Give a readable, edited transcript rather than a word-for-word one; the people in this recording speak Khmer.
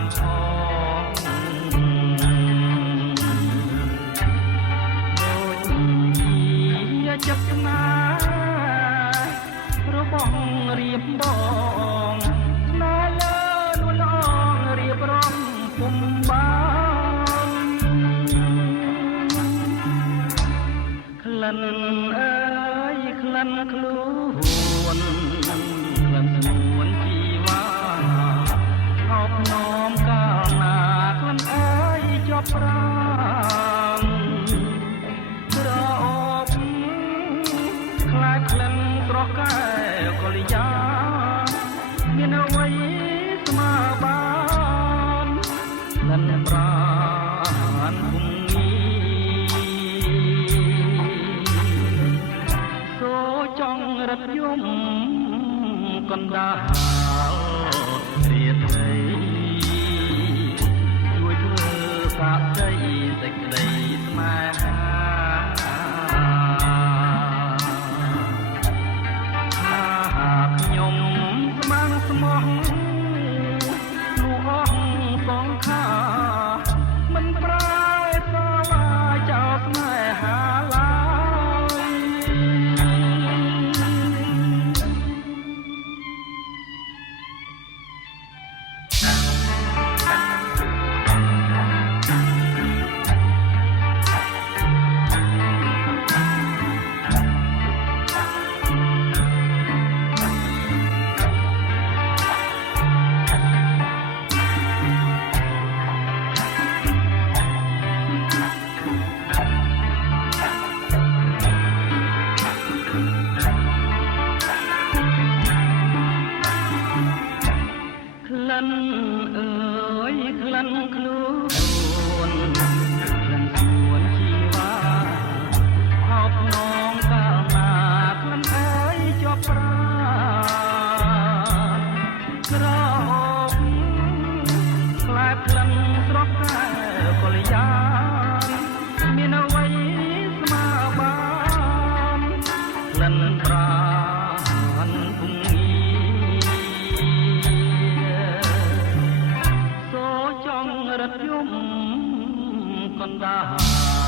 នផងដូចជាចិត្តស្នេហ៍របស់រៀបបងស្នេហ៍លើនួនអងរៀបរំពុំបានក្លិនអើយក្លិនខ្លួនក្លិនស្មួនជីវ៉ាអោបនោមកាលណាក្លិនអើយជាប់ប្រាំស្រអូបខ្លាចក្លិនស្រស់កែវកល្យាមានអ្វីស្មើបានក្លិនប្រានគុំងីសូចង់រត់យំកណ្ដាលរាត្រីជួយធ្វើសាកសីសេចក្តីស្នេហាខ្ញុំស្មងស្មោះលោកអស់សងខាមិនប្រែតឡាចោលស្នេហាឡើយក្លិនអើយក្លិនខ្លួនក្លិនស្មួនជីវ៉ាអោបនោមកាលណាក្លិនអើយជាប់ប្រាក្រអូបខ្លែបក្លិនស្រស់កែវកល្យាមានអ្វីស្មើបានក្លិនប្រានពុំងីសូចង់រត់យំកណ្ដាល